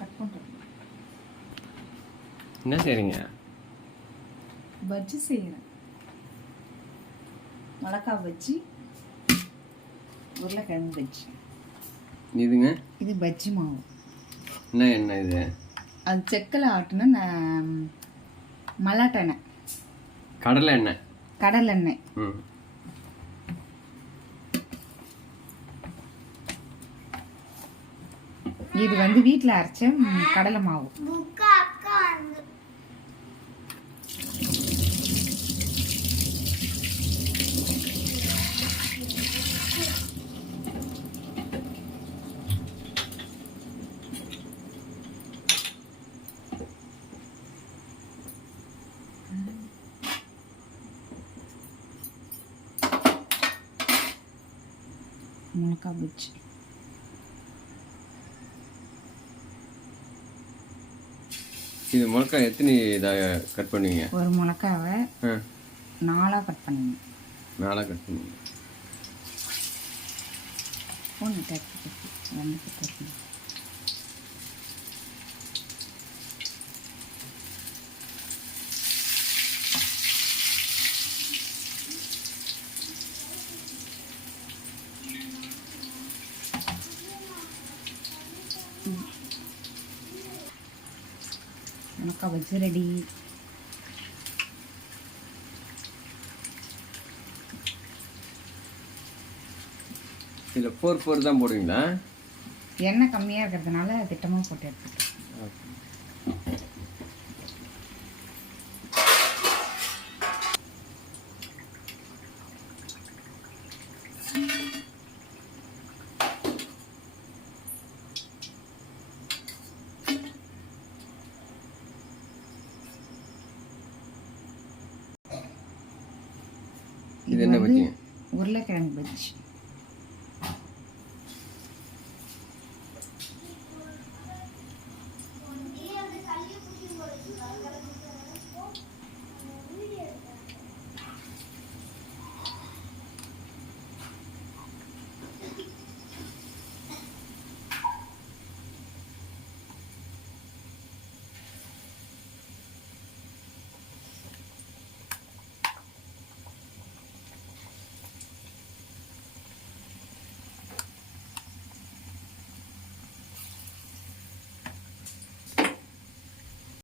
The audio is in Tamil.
கட் பண்ணுறேன். என்ன செய்றீங்க? பஜ்ஜி செய்கிறேன். மிளகாய் பஜ்ஜி, உருளைக்கிழங்கு பஜ்ஜி. இதுங்க இது பஜ்ஜி மாவு. என்ன இது? அது செக்கில் ஆட்டின மல்லாட்டெண்ணெய், கடலை எண்ணெய். கடலெண்ணெய். இது வந்து வீட்டில் அரைச்ச கடலை மாவு. மிளகாய் பஜ்ஜி. இது மிளகாய் எத்தனை இதாக கட் பண்ணுவீங்க? ஒரு மிளகாவை 4 கட் பண்ணுங்க. 4 கட் பண்ணுவீங்க. ஒன்று டக்கு 2 கட். மிளகாய் பஜ்ஜி ரெடி. இதில் 4 தான் போடுவீங்களா? எண்ணெய் கம்மியாக இருக்கிறதுனால திட்டமாக போட்டு எடுத்துக்கிட்டேன். இது என்ன பஜ்ஜி? உருளைக்கிழங்கு பஜ்ஜி.